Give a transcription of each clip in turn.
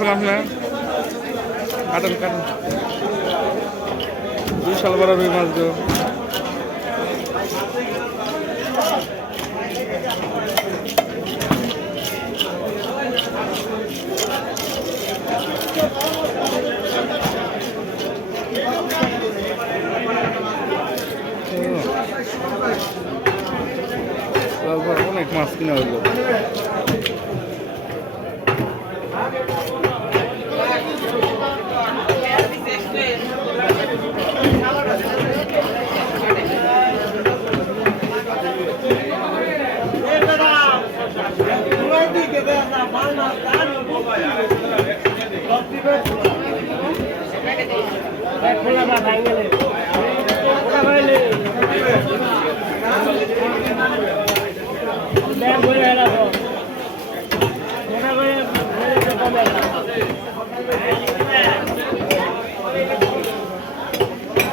আছেন আপনি কাটেন কাটেন। বিশাল বড় রুই মাছ অনেক মাছ কিনা হইল।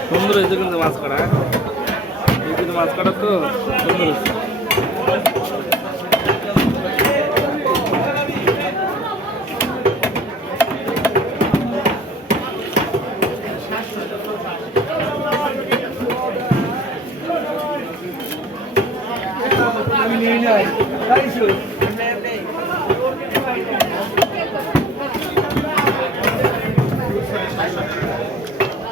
সুন্দর হয়েছে কিন্তু মাছ কাটা? কিন্তু মাছ কাটা তো সুন্দর হয়েছে আমি নিয়ে যাই